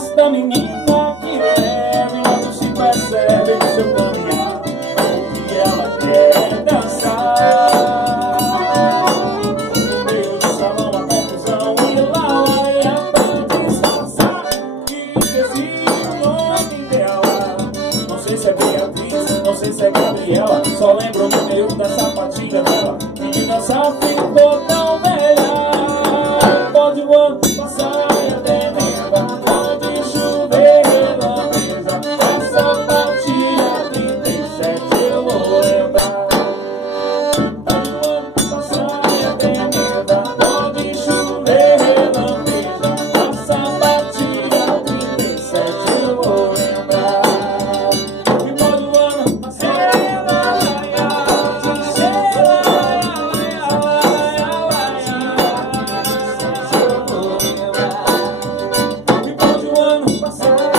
gosto da menina que leve, logo se percebe no seu caminhar que ela quer dançar. No meio do salão a confusão e lá é pra disfarçar que esqueci o nome dela. Não sei se é Beatriz, não sei se é Gabriela, só lembro o número da sapatilha dela. Menina, essa ficou tão velha. Pode o ano passar e até neva, pode chover relampeja, essa batida 37 eu vou lembrar. Pode o ano passar e até neva, pode chover relampeja, essa batida 37 eu vou lembrar. E pode o ano passar e passar.